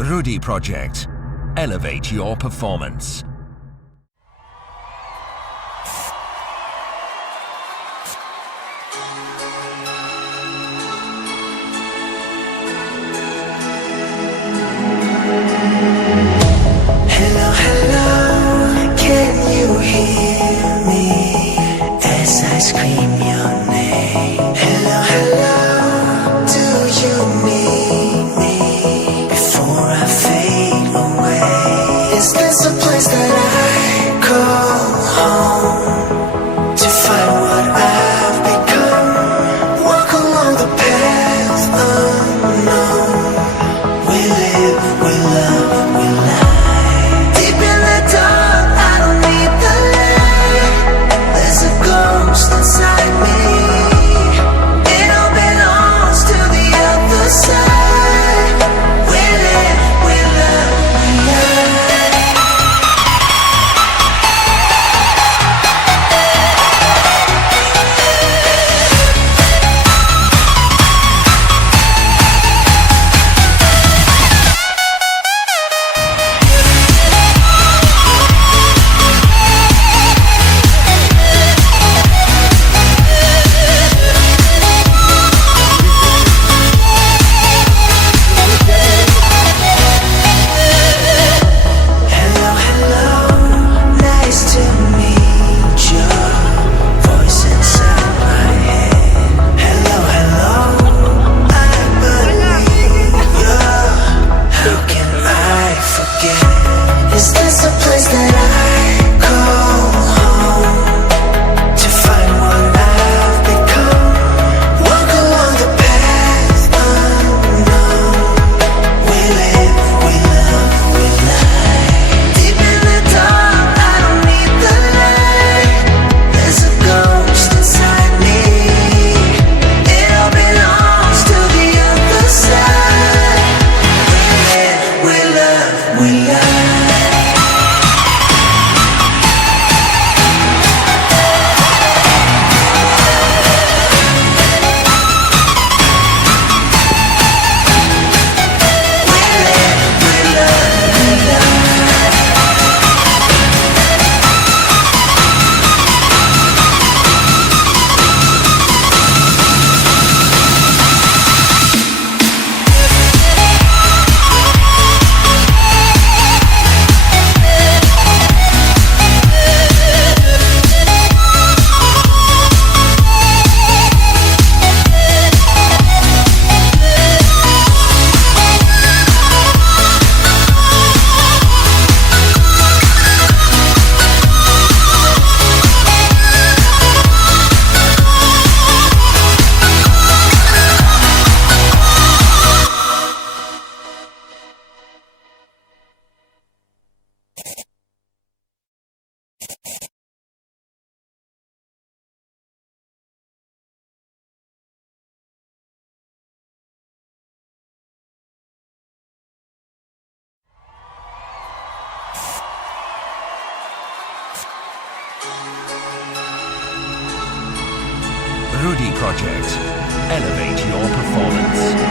Rudy Project. Elevate your performance. Hello, hello, can you hear me as I scream your name? Hello, hello, do you need me before I fade away? Is this a place that I call home to find what I've become? Walk along the path unknown. We live, we love, we lie. Deep in the dark, I don't need the light. There's a ghost inside me. It all belongs to the other side. We live, we love, we lie. Hello, hello, nice to meet you. Voice inside my head. Hello, hello, I believe you. How can I forget? Is this a place that I call home to find what I've become? Walk along the path unknown. We live, we love, we lie. Deep in the dark, I don't need the light. There's a ghost inside me. It all belongs to the other side. We live, we love, we lie. Rudy Project. Elevate your performance.